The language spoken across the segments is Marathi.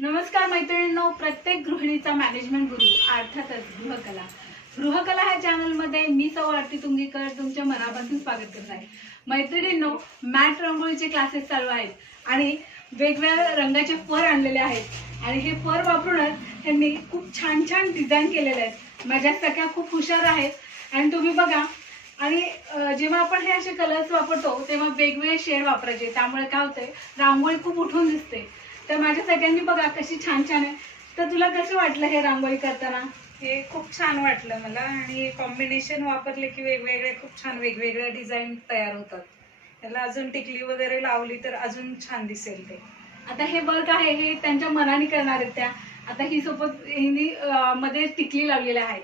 नमस्कार मैत्रिणींनो, प्रत्येक गृहिणीचा मॅनेजमेंट गुरु अर्थातच गृहकला ह्या चॅनलमध्ये मी सौ आरती तुंगीकर तुमच्या मनापासून स्वागत करत आहे। मैत्रिणींनो, मॅट रंगोळीचे क्लासेस चालू आहेत आणि वेगवेगळ्या रंगाचे फर आणलेले आहेत आणि हे फर वापरूनच त्यांनी खूप छान छान डिझाईन केलेले आहेत। माझ्या सख्या खूप हुशार आहेत आणि तुम्ही बघा। आणि जेव्हा आपण हे असे कलर्स वापरतो तेव्हा वेगवेगळे शेड वापरायचे, त्यामुळे काय होते रांगोळी खूप उठून दिसते। तर माझ्या सगळ्यांनी बघा कशी छान छान आहे। तर तुला कसं वाटलं हे रांगोळी करताना? हे खूप छान वाटलं मला आणि कॉम्बिनेशन वापरले की वेगवेगळे खूप छान वेगवेगळे डिझाईन तयार होतात। त्याला अजून टिकली वगैरे लावली तर अजून छान दिसेल ते। आता हे वर्क आहे हे त्यांच्या मनाने करणार आहेत त्या। आता ही सोबत हिने मध्ये टिकली लावलेली आहे।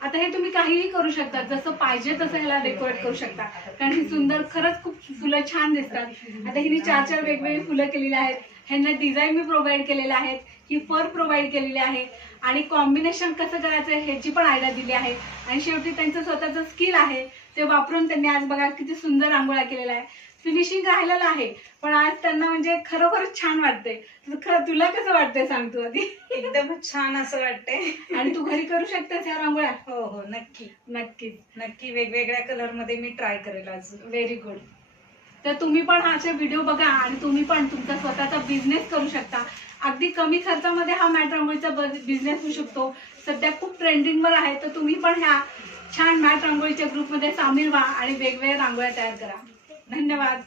आता हे तुम्ही काहीही करू शकता, जसं पाहिजे तसं ह्याला डेकोरेट करू शकता, कारण ही सुंदर खरंच खूप फुलं छान दिसतात। आता हिने 4 वेगवेगळी फुलं केलेली आहेत, ह्यांना डिझाईन मी प्रोव्हाइड केलेले आहेत, ही फर प्रोव्हाइड केलेली आहे आणि कॉम्बिनेशन कसं करायचं ह्याची पण आयडिया दिली आहे। आणि शेवटी त्यांचं स्वतःचं स्किल आहे ते वापरून त्यांनी आज बघा किती सुंदर रांगोळ्या केलेल्या आहे। फिनिशिंग राहिलेलं आहे पण आज त्यांना म्हणजे खरोखरच छान वाटते। तुला कसं वाटतंय सांग तू आधी? एकदमच छान असं वाटतंय आणि तू घरी करू शकतेस या रांगोळ्या? हो हो, नक्की नक्कीच नक्की वेगवेगळ्या कलर मध्ये मी ट्राय करेल आज। Very good. तर तुम्ही पण असे व्हिडिओ बघा आणि तुम्ही पण तुमचा स्वतःचा बिझनेस करू शकता। अगदी कमी खर्चामध्ये हा मॅट रांगोळीचा बिझनेस होऊ शकतो। सध्या खूप ट्रेंडिंगवर आहे, तर तुम्ही पण ह्या छान मॅट रांगोळीच्या ग्रुपमध्ये सामील व्हा आणि वेगवेगळ्या रांगोळ्या तयार करा। धन्यवाद।